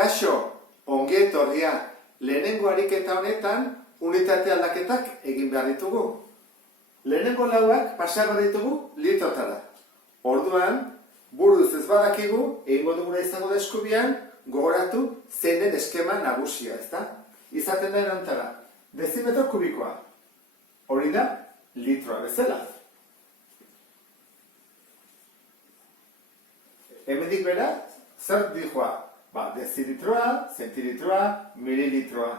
Kaixo, ongi etorria, lehenengo ariketa honetan unitate aldaketak egin behar ditugu. Lehenengo lauak pasago ditugu litrotara. Orduan, buruz ez badakigu, egingo duguna izango da eskubian, gogoratu zein den eskema nagusia, ezta? Izaten da erantzara, dezimetro kubikoa. Hori da, litroa bezala. Hemendik bera, zer dijoa? Dezilitroa, zentilitroa, mililitroa.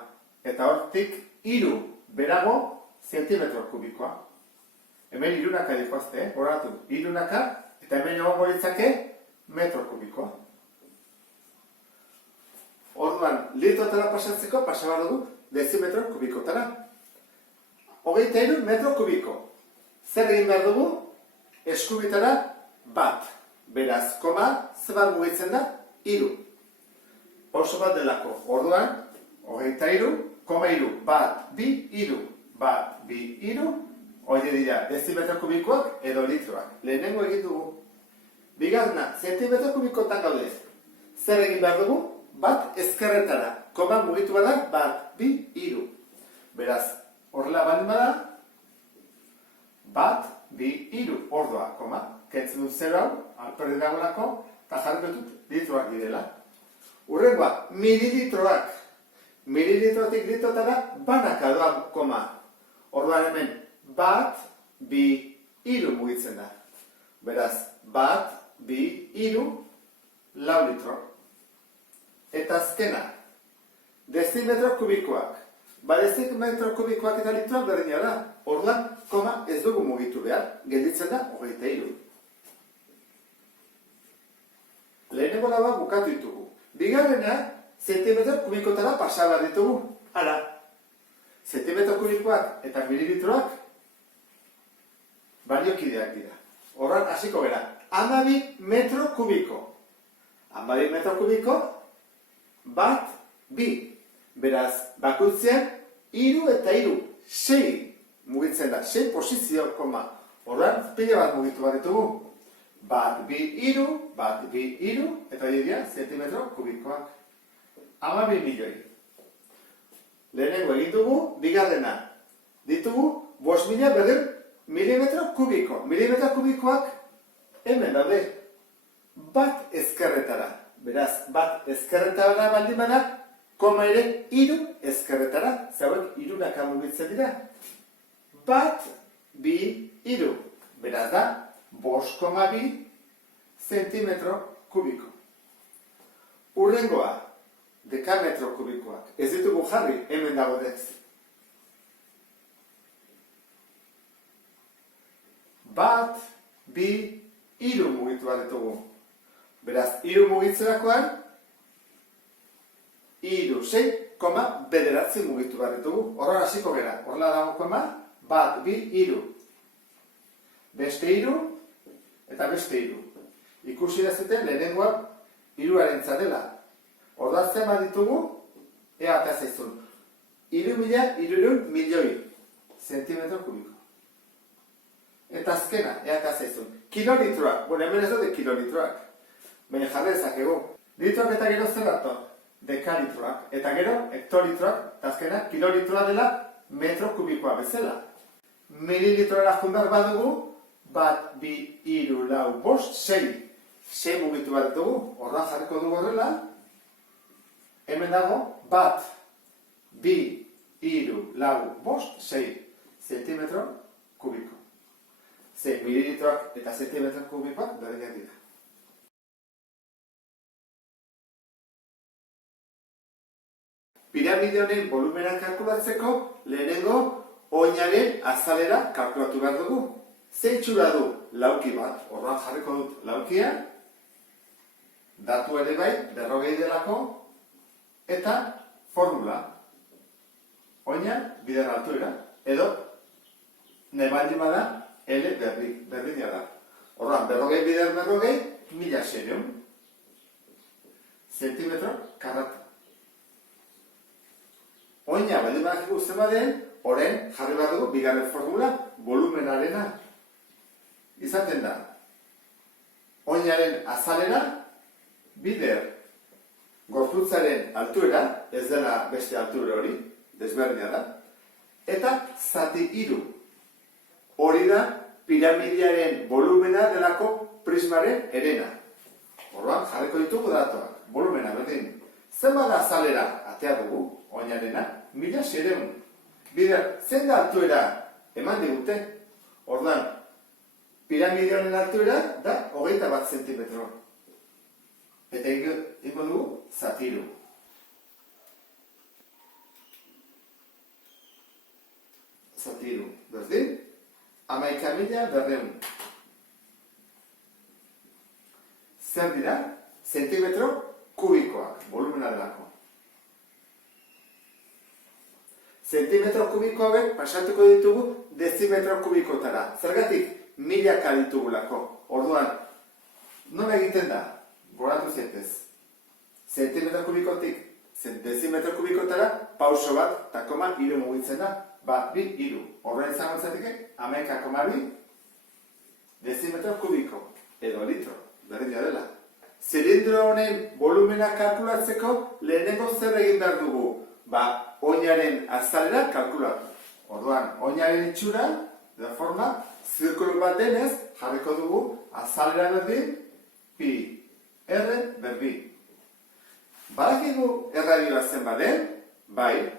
Eta hortik, 3 berago zentimetro kubikoa. Hemen 3 dijoazte, horatu, 3, eta hemen egongo litzake metro kubikoa. Orduan, litrotara pasatzeko, pasabar dugu dezimetro kubikotara. 23 metro kubiko. Zer egin behar dugu? Eskubitara bat. Beraz, koma, zebat mugitzen da? 3. Oso bat delako. Orduan, 23, koma 3, bat, bi, 3, bat, bi, 3, hori dira dezimetro kubikoak edo litroak. Lehenengo egin dugu. Bigarrena, zentimetro kubikotan gaude. Zer egin behar dugu? Bat ezkerretara. Koma mugitu bada, bat, bi, 3. Beraz, horrela baldin bada, bat, bi, 3, ordua, koma. Kentzen dut 0 hau, alperdi dagoelako, eta jarri dut litroak direla. Urrengoa, mililitroak. Mililitrotik litrotara banaka doa, koma. Orduan hemen, bat, bi, 3 mugitzen da. Beraz, bat, bi, 3, 4 litro. Eta azkena, dezimetro kubikoak. Dezimetro kubikoak eta litroak berdina da. Orduan, koma, ez dugu mugitu behar, gelditzen da 23. Lehenengo laua bukatu ditugu. Bigarrena, zentimetro kubikotara pasabar ditugu. Hala, zentimetro kubikoak eta mililitroak baliokideak dira. Horran, hasiko gara. 12 metro kubiko. 12 metro kubiko, bat, bi. Beraz, bakoitzean, 3 eta 3, 6 mugitzen da. 6 posizio, koma. Horran, pila bat mugitu bat ditugu. Bat, bi, 3, bat, bi, 3, eta hori dira, zentimetro kubikoak. 12 milioi. Lehenengo egin dugu, bigarrena. Ditugu, 5.000 berdin milimetro kubiko. Milimetro kubikoak hemen daude. Bat ezkerretara. Beraz, bat ezkerretara baldin bada, koma ere 3 ezkerretara. Zauek 3 mugitzen dira. Bat, bi, 3. Beraz da, 5,2 zentimetro kubiko. Urrengoa, dekametro kubikoak. Ez ditugu jarri, hemen dago dez. Bat, bi, 3 mugitu bat ditugu. Beraz, 3 mugitzerakoan, 3, 6, bederatzi mugitu bat ditugu. Horra hasiko gara. Horrela dago koma, bat, bi, 3. Beste 3, eta beste 3. Ikusi da zuten lehenengoa 3-arentzat dela. Orduan zema ditugu, ea eta zaizun. 3.300 milioi zentimetro kubiko. Eta azkena, ea eta zaizun. Kilolitroak, hemen ez dute kilolitroak. Baina jarri dezakegu. Litroak eta gero zer dator? Dekalitroak. Eta gero, hektolitroak, eta azkena, kilolitroa dela metro kubikoa bezala. Mililitroara jundar badugu, bat, bi, 3, 4, 5, 6. 6 mugitu bat dugu, horran jarriko dugu horrela. Hemen dago, bat, bi, 3, 4, 5, 6 zentimetro kubiko. 6 mililitroak eta zentimetro kubikoak berdinak dira. Piramide honen volumena kalkulatzeko, lehenengo oinaren azalera kalkulatu behar dugu. Zeitxura du lauki bat, horran jarriko dut laukia, datu ere bai, 40 delako, eta formula. Oina, bider altuera, edo, nebaldin bada, L berdina da. Horran, 40 bider 40, 1.600 zentimetro karratu. Oina, baldin badakigu zema den, orain jarri bat dugu, bigarren formula, volumenarena. Izaten da, oinaren azalera, bider gorputzaren altuera, ez dela beste altura hori, desberdina da, eta zati 3. Hori da piramidearen volumena delako prismaren herena. Orduan, jarriko ditugu datuak, volumena berdin. Zenbat da azalera atea dugu, oinarena, 1600. Bider, zen da altuera eman digute? Orduan, piramide honen altuera da 21 zentimetro. Eta ingo dugu zati 3. Zati 3, berdin, 11.200. Zer dira? Zentimetro kubikoak, volumena delako. Zentimetro kubiko hauek pasatuko ditugu dezimetro kubikotara. Zergatik? Milaka ditugulako. Orduan, nola egiten da? Goratu zietez. Zentimetro kubikotik dezimetro kubikotara pauso bat, eta koma 3 mugitzen da. 1, 2, 3. Horren izango zateke, 11,2 dezimetro kubiko, edo litro, berdina dela. Zilindro honen volumena kalkulatzeko lehenengo zer egin behar dugu? Oinaren azalera kalkulatu. Orduan, oinaren itxura, de forma, zirkulu bat denez, jarriko dugu azalera berdin, pi, r, berbi. Badakigu erradioa zen baden, bai,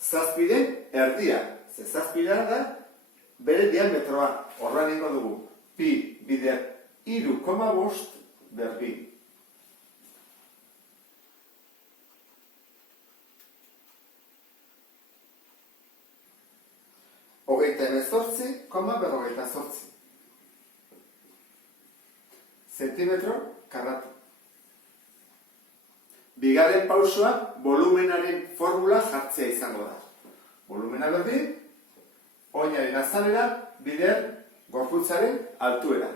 zazpiren erdia. Ze zazpira da, bere diametroa. Orduan ingo dugu, pi, bider, 3,5 berbi. Hogeita emezortzi, berrogeita zortzi. Zentimetro karratu. Bigarren pausoa, volumenaren formula jartzea izango da. Volumena berdin, oinaren azalera, bider, gorputzaren altuera.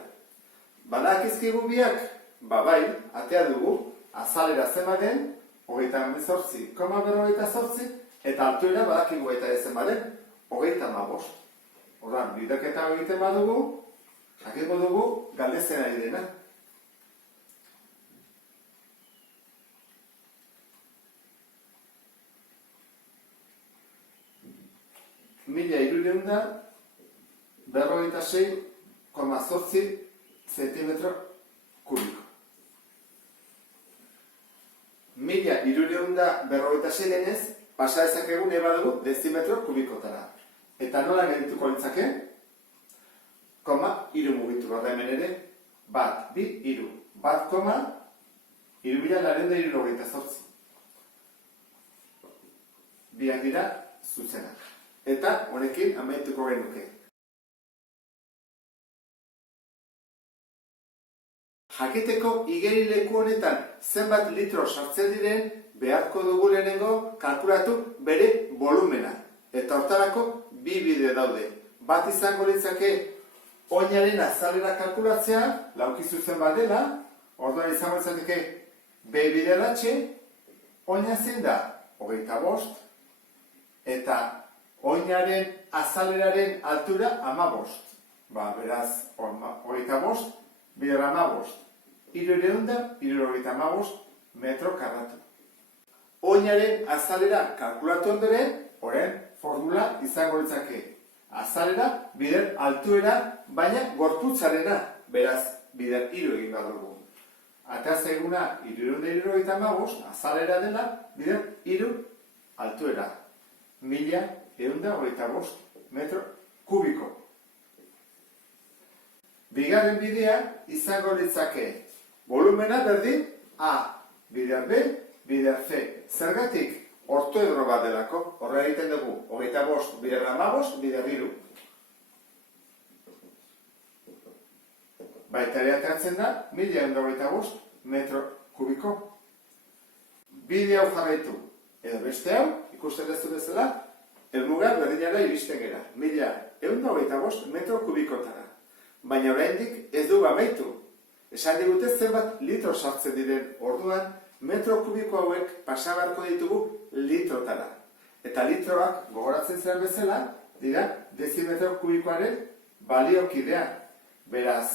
Badakizkigu biak, bai, atea dugu, azalera zemaden, hogeita emezortzi, berrogeita zortzi, eta altuera badakigu eta zemaden, 35. Orduan, bideketa egiten badugu, jakingo dugu galdetzen ari dena. Mila 346,8 zentimetro kubiko. 1346 denez, pasa dezakegun badugu dezimetro kubikotara. Eta nola gedituko litzake? 3 mugitu behar da hemen ere. 1, 2, 3. 1, 3.468. Biak dira zuzenak. Eta honekin amaituko genuke. Jakiteko igerileku honetan zenbat litro sartzen diren, beharko dugu lehenengo kalkulatu bere volumena. Eta hortarako 2 bide daude. Bat izango litzake oinaren azalera kalkulatzea, lauki zuzen bat dela, orduan izango litzateke B bideratxe, oina zein da 25, eta oinaren azaleraren altura 15. Beraz, 25, bider 15, 375 metro karratu. Oinaren azalera kalkulatu ondoren, horren formula izango litzake. Azalera, bider altuera, baina gorputzarena, beraz, bider 3 egin behar dugu. Atea zaiguna 375, azalera dela, bider 3 altuera. 1125 metro kubiko. Bigarren bidea izango litzake. Volumena berdin A, bider B, bider C. Zergatik? Ortoedro bat delako, horre egiten dugu, 25, bider 15, bider 3. Baita ere ateratzen da, 1125 metro kubiko. Bide hau jarraitu, edo beste hau, ikusten dezu bezala, helmuga berdinara iristen gera, 1125 metro kubikotara. Baina oraindik ez dugu amaitu. Esan digute zenbat litro sartzen diren, orduan, metro kubiko hauek pasabarko ditugu litrotara. Eta litroak, gogoratzen zen bezala, dira dezimetro kubikoaren baliokidea. Beraz,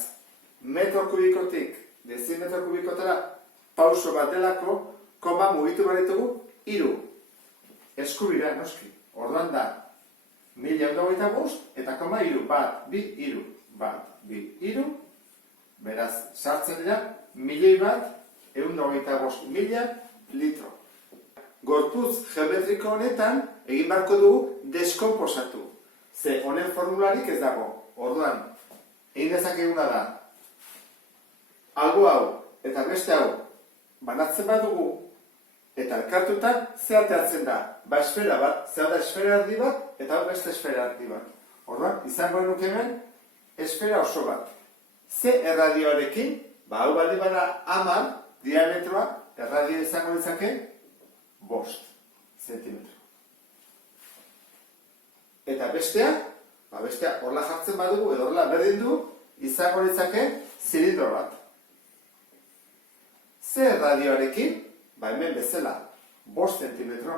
metro kubikotik dezimetro kubikotara pauso bat delako, koma mugitu behar ditugu 3. Eskubira, noski. Orduan da, 1025 eta koma 3. 1, 2, 3. 1, 2, 3. Beraz, sartzen dira, 1.125.000 litro. Gorputz geometriko honetan, egin beharko dugu deskonposatu. Ze honen formularik ez dago. Orduan, egin dezakeguna da, albo hau eta beste hau banatzen badugu, eta elkartuta ze ateratzen da. Ba esfera bat, zer da esfera erdi bat, eta hau beste esfera erdi bat. Orduan, izango nuke hemen, esfera oso bat. Ze erradioarekin, ba hau baldin bada 10 diametroa, erradio izango ditzake 5 zentimetro. Eta bestea, horrela jartzen badugu, edo horrela berdin du, izango ditzake zilindro bat. Ze erradioarekin, ba hemen bezala, 5 zentimetro.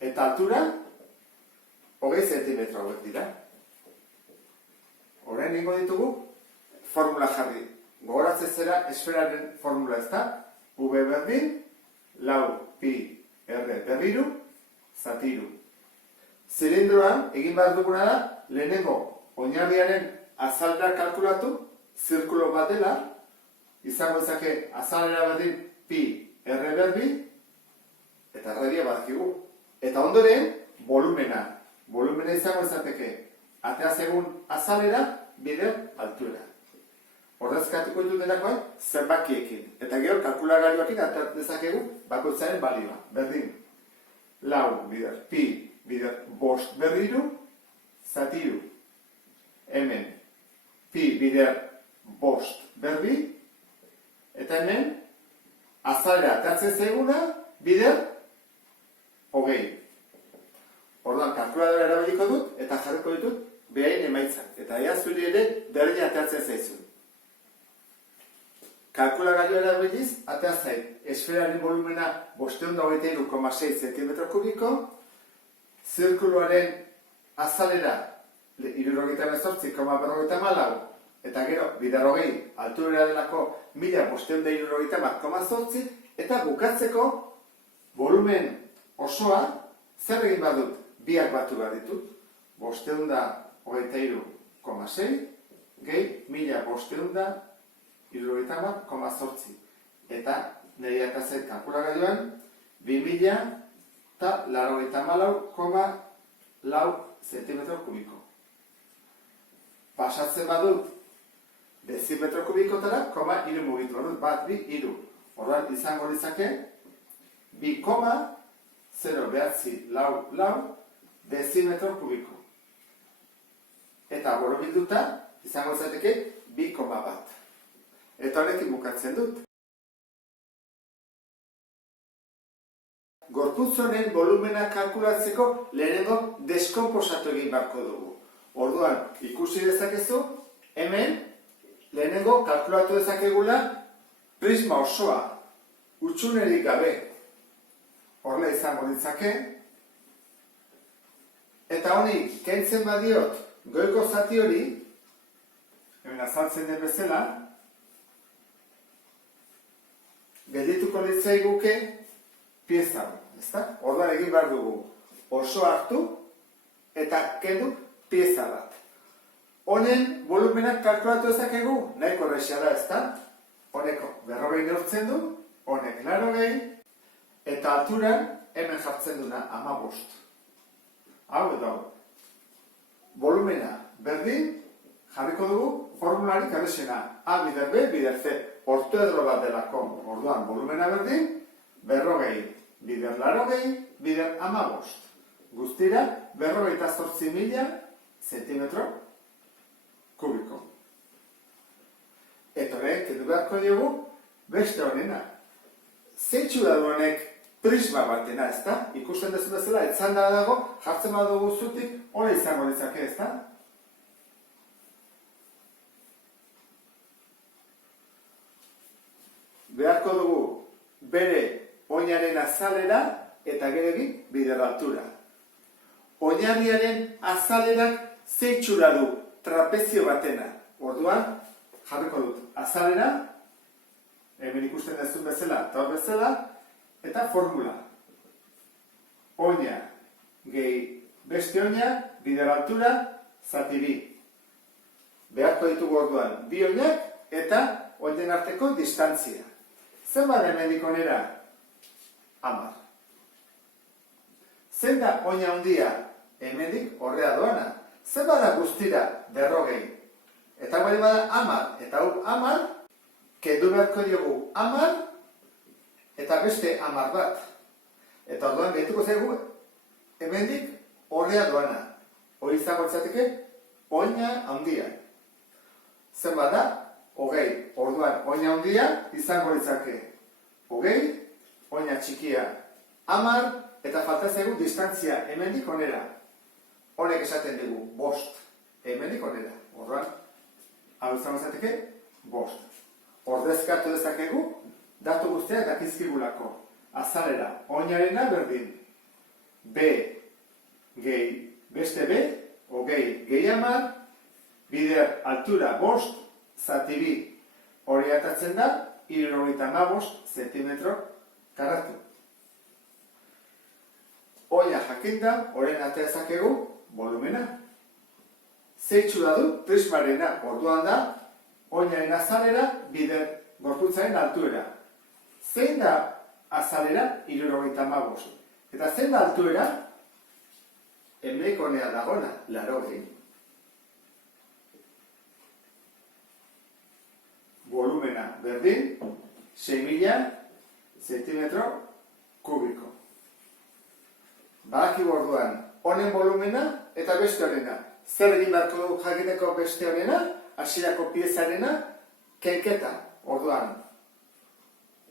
Eta altura, 20 zentimetro hauek dira. Orain ingo ditugu, formula jarri. Gogoratzen zera esferaren formula ez da, V berdin, lau pi r berriru, zatiru. Zilindroan, egin behar duguna da, lehenengo oinarriaren azalera kalkulatu, zirkulo bat dela, izango ezake azalera berdin pi r berbi, eta erradia badakigu. Eta ondoren, volumena. Volumena izango ezateke, ateaz egun azalera, bider altuera. Ordezkatuko ditu delakoan, zenbakiekin. Eta gero, kalkulagailuakin ateaz dezakegu bakoitzaren balioa. Berdin, lau bider pi bider 5 berriru, zatiru. Hemen, pi bider 5 berbi, eta hemen, azalera ateatzen zeguna, bider 20. Orduan, kalkuladora erabiliko dut, eta jarriko ditut, behain emaitzak. Eta ea zuri ere, berdin ateatzen zaizun. Kalkulagailu erabiliz, atea zait, esferaren volumena 523,6 cm3, zirkuluaren azalera 78,54, eta gero, bider 20, alturera delako 1570,8, eta bukatzeko volumen osoa, zer egin badut, biak batu behar ditut, 523,6, gehi 1570,8. Eta nire akazet kalkulagailuan, 2084,4 zentimetro kubiko. Pasatzen badut, dezimetro kubikotara, 3 mugitu badut, 1, 2, 3. Orduan izango ditzake, 2,084 dezimetro kubiko. Eta borobilduta, izango izateke 2,1. Eta horrekin bukatzen dut. Gorputz honen volumena kalkulatzeko lehenengo deskonposatu egin beharko dugu. Orduan, ikusi dezakezu, hemen lehenengo kalkulatu dezakegula prisma osoa, hutsunerik gabe. Horrela izango ditzake. Eta honi, kentzen badiot, goiko zati hori, hemen azaltzen den bezala, geldituko ditzaiguke pieza, ezta? Orduan egin behar dugu oso hartu eta kendu pieza bat. Honen volumenak kalkulatu ezakegu, nahiko erraza da, ezta? Honeko 40 neurtzen du, honek 80, eta altura hemen jartzen duna 15. Hau edo hau. Volumena berdin jarriko dugu formularik errexena. A bider B bider C. Ortoedro bat delako. Orduan, volumena berdin, 40, bider 80, bider 15. Guztira, 48.000 zentimetro kubiko. Eta horrek, kendu beharko diogu, beste honena. Zeitzu da honek prisma batena, ezta? Ikusten dezu bezala, etzanda dago, jartzen badugu zutik, hori izango ditzake, ezta? Beharko dugu bere oinaren azalera eta geregin bider altura. Oinarriaren azalerak zeitxura du trapezio batena. Orduan, jarriko dut azalera hemen ikusten dezun bezala, eta hor bezala, eta formula. Oina gehi beste oina, bider altura, zati bi. Beharko ditugu orduan, bi oinak eta oinen arteko distantzia. Zenbat hemendik onera? 10. Zein da oina handia? Hemendik horrea doana. Zenbat da guztira? 40. Eta bali bada 10, eta hau 10, kendu beharko diogu 10, eta beste 10 bat. Eta orduan behituko zaigu, hemendik horrea doana. Hori izango litzateke, oina handia. Zenbat da? 20. Orduan, oina handia izango litzake 20, oina txikia 10, eta falta zaigu distantzia hemendik onera. Honek esaten dugu 5. Hemendik onera. Orduan, hau izango litzateke 5. Ordezkatu dezakegu, datu guztiak dakizkigulako. Azalera, oinarena berdin. B gehi beste B, gehi 10, bider altura 5, zati bi. Hori atatzen da, 75 zentimetro karratu. Oina jakinda, horren atezakegu volumena. Zeitxura du prismarena, orduan da, oinaren azalera, bider gorputzaren altuera. Zein da azalera? 75. Eta zein da altuera? Hemendik honea dagona, 80. Volumena berdin, 6.000 zentimetro kubiko. Badakigu orduan, honen volumena eta beste horrena. Zer egin beharko du jakiteko beste horrena, hasierako piezarena, kenketa. Orduan,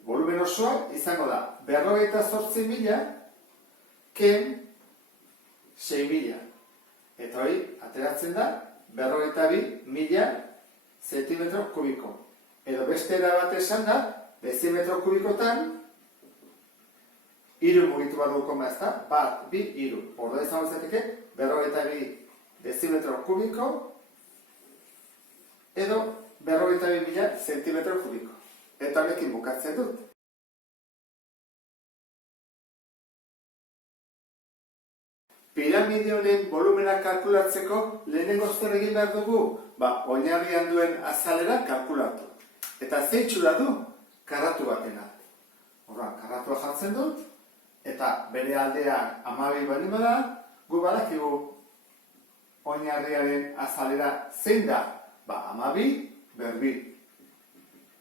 volumen osoa izango da 48.000 ken 6.000. Eta hori, ateratzen da, 42.000 zentimetro kubiko. Edo beste bat esan da, dezimetro kubikotan, 3 mugitu bat dugu ez da, 1, 2, 3. Orduan izango izateke, 42 dezimetro kubiko, edo 42.000 zentimetro kubiko. Eta honekin bukatzen dut. Piramide honen volumena kalkulatzeko lehenengo zer egin behar dugu? Oinarrian duen azalera kalkulatu. Eta zeitxura du? Karratu batena. Horra, karratua jartzen dut, eta bere aldean 12 bali bada, gu badakigu oinarriaren azalera zein da? 12 berbi.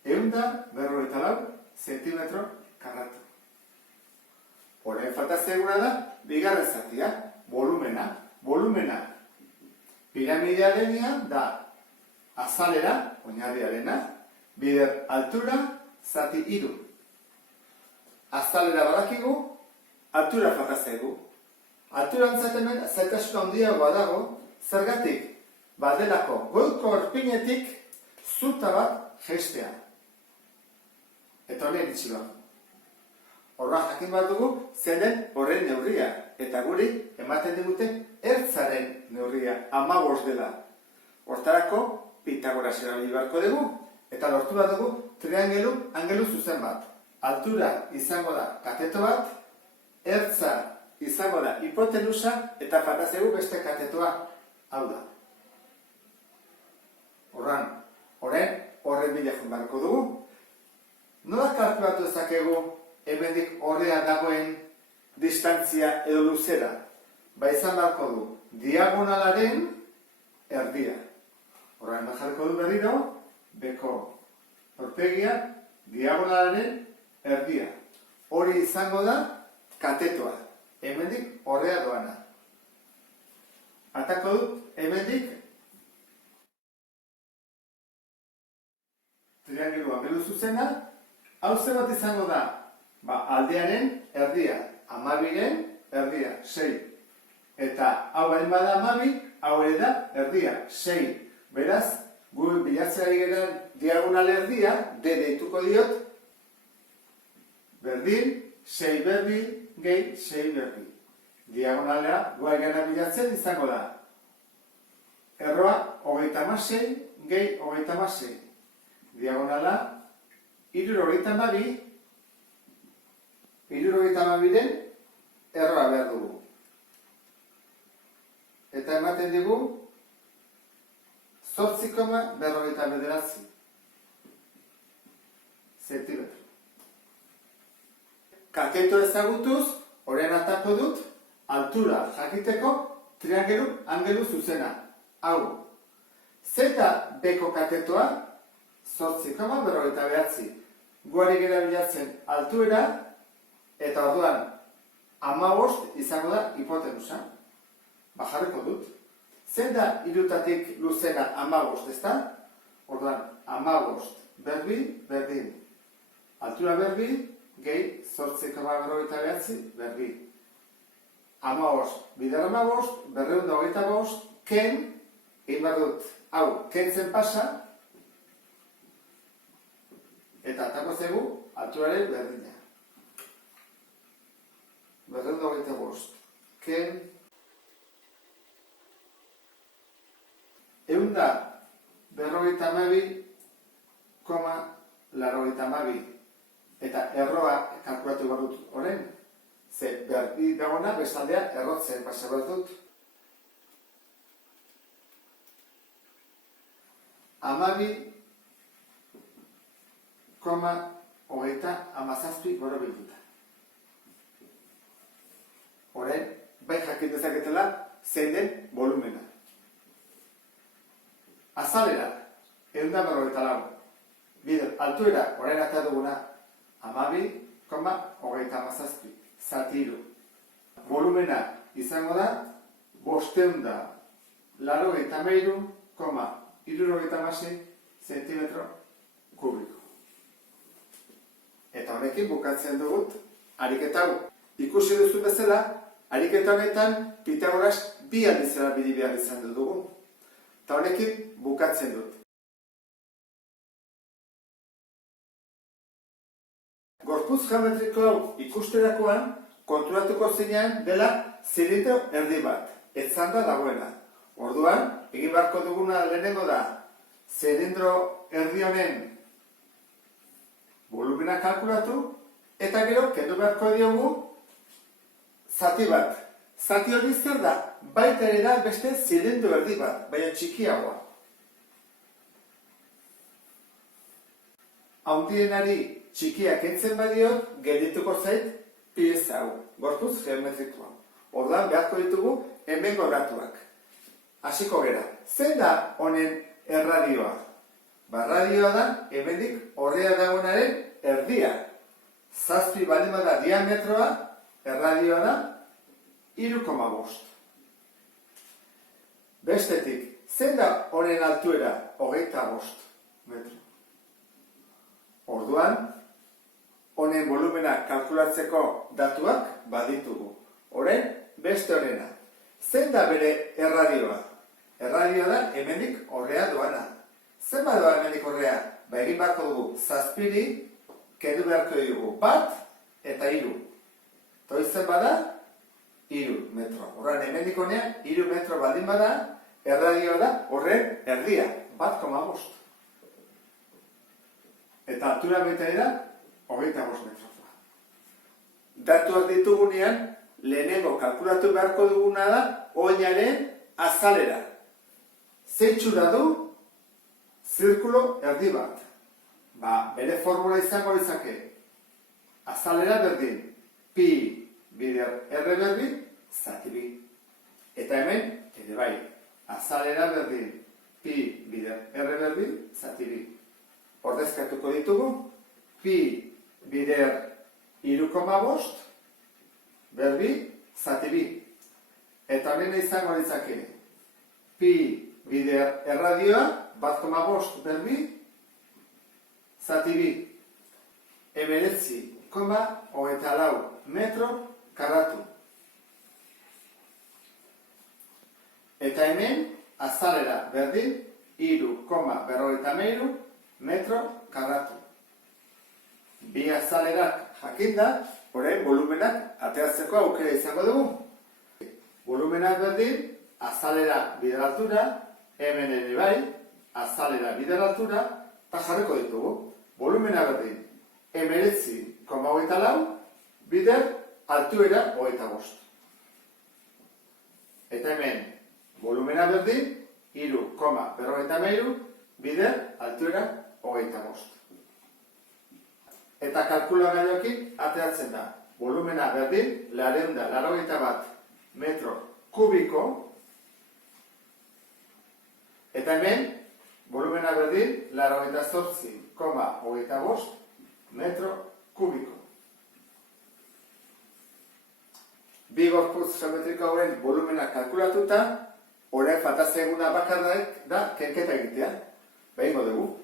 154 zentimetro karratu. Horren falta zegura da, bigarren zatia, volumena. Volumena piramidearenean da azalera, oinarriarena, bider altura, zati 3. Azalera badakigu, altura falta zaigu. Altura antzatemen zaitasun handiagoa dago, zergatik, badelako goiko erpinetik zuta bat jeistea. Eta hori eritsi bat. Horra jakin bat dugu, zen den horren neurria. Eta guri ematen digute ertzaren neurria, 15 dela. Hortarako, Pitagoras erabili beharko dugu, eta lortu bat dugu angelu zuzen bat. Altura izango da kateto bat, ertza izango da hipotenusa, eta falta zaigu beste katetoa. Hau da. Horren bila joan beharko dugu. Nola kalkulatu ezakegu hemendik horrea dagoen distantzia edo luzera? Izan beharko du diagonalaren erdia. Horren jarriko du berriro, beko aurpegia diagonalaren erdia. Hori izango da katetoa. Hemendik horrea doana. Atako dut hemendik triangelu angelu zuzena. Hau bat izango da? Aldearen erdia, 12-ren erdia, 6. Eta hau bada 12, hau ere da erdia, 6. Beraz, gu bilatzeari geran diagonal erdia, D deituko diot, berdin, 6 berdi, gehi 6 berdi. Diagonalera, guai gana bilatzen izango da. Erroa, 36, gehi 36. Diagonala, den erroa behar dugu. Eta ematen digu 8,59 zentimetro. Kateto ezagutuz, orain atako dut, altura jakiteko angelu zuzena. Hau, zeta beko katetoa 8,59. Guari gera bilatzen altuera, eta orduan 15 izango da hipotenusa. Bajarreko dut. Zein da irutatik luzena 15, ezta? Orduan, 15 berdin. Altura berdin, gehi 8,59 berdin. 15 bider 15, 225, ken, egin behar dut, hau, kentzen pasa, eta atako zegu, alturaren berdina. 225, ken, 152,82 eta erroa kalkulatu behar dut horren, ze berdi dagona bestaldea errotzen pasa behar dut. 12,17 gora bilduta. Horren, bai jakin dezaketela zein den volumena. Azalera, 144. Bider, altuera, orain ata duguna, 12,17 zatiru. Volumena izango da, 583,76 zentimetro kubiko. Eta honekin bukatzen dugut, ariketa hau. Ikusi duzu bezala, ariketa honetan Pitagoras bi aldiz erabili behar izan dugu. Eta honekin bukatzen dut. Gorputz geometriko hau ikusterakoan konturatuko zinean dela zilindro erdi bat, etzanda dagoena. Orduan, egin beharko duguna lehenengo da, zilindro erdi honen volumena kalkulatu, eta gero kendu beharko diogu zati bat. Zati hori zer da? Baita ere da beste zilindro erdi bat, baina txikiagoa. Handienari txikia kentzen badiot, geldituko zait pieza hau, gorputz geometrikoa. Orduan beharko ditugu hemengo datuak. Hasiko gera, zein da honen erradioa? Radioa da hemendik horrea dagoenaren erdia. 7 baldin bada diametroa, erradioa da 3,5. Bestetik, zein da honen altuera? 25 metro. Orduan, honen volumena kalkulatzeko datuak baditugu. Orain, beste honena. Zein da bere erradioa? Erradioa da hemendik horrea doana. Zer badoa hemendik horrea? Egin beharko dugu 7, kendu beharko dugu 1 eta 3. Toizen bada, 3 metro. Horren hemendik honea, 3 metro baldin bada, erradioa da horren erdia, 1,5. Eta altura bete da, 25 metroa. Datuak ditugunean, lehenengo kalkulatu beharko duguna da, oinaren azalera. Zeitxura du, zirkulo erdi bat. Bere formula izango izake. Azalera berdin, pi bider erre berdin, zati bi. Eta hemen, ere bai, azalera berdin, pi bider erre berdin, zati bi. Ordezkatuko ditugu, pi bider 3,5 berbi zati bi. Eta honena izango ditzake, pi bider erradioa 1,5 berbi zati bi. 19,24 metro karratu. Eta hemen, azalera berdin 3,53 metro karratu. Bi azalerak jakinda, orain volumenak ateratzeko aukera izango dugu. Volumenak berdin, azalera bider altura, hemen ere bai, azalera bider altura, eta jarriko ditugu. volumena berdin, 19,24, bider, altuera 25. Eta hemen, volumena berdin, 3,53, bider, altuera 25. Eta kalkulagailuekin ateratzen da, volumena berdin, 281 metro kubiko, eta hemen, volumena berdin, 88,25 metro kubiko. Bi gorputz geometriko hauen volumena kalkulatuta, orain falta zaiguna bakarra da kenketa egitea. Behingo dugu.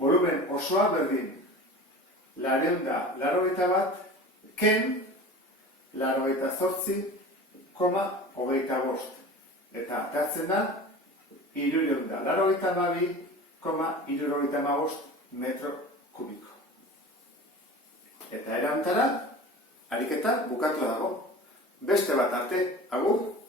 Volumen osoa berdin, 281 ken 88,25. Eta ateratzen da, 382,75 metro kubiko. Eta erantara, ariketa bukatu dago. Beste bat arte, agur!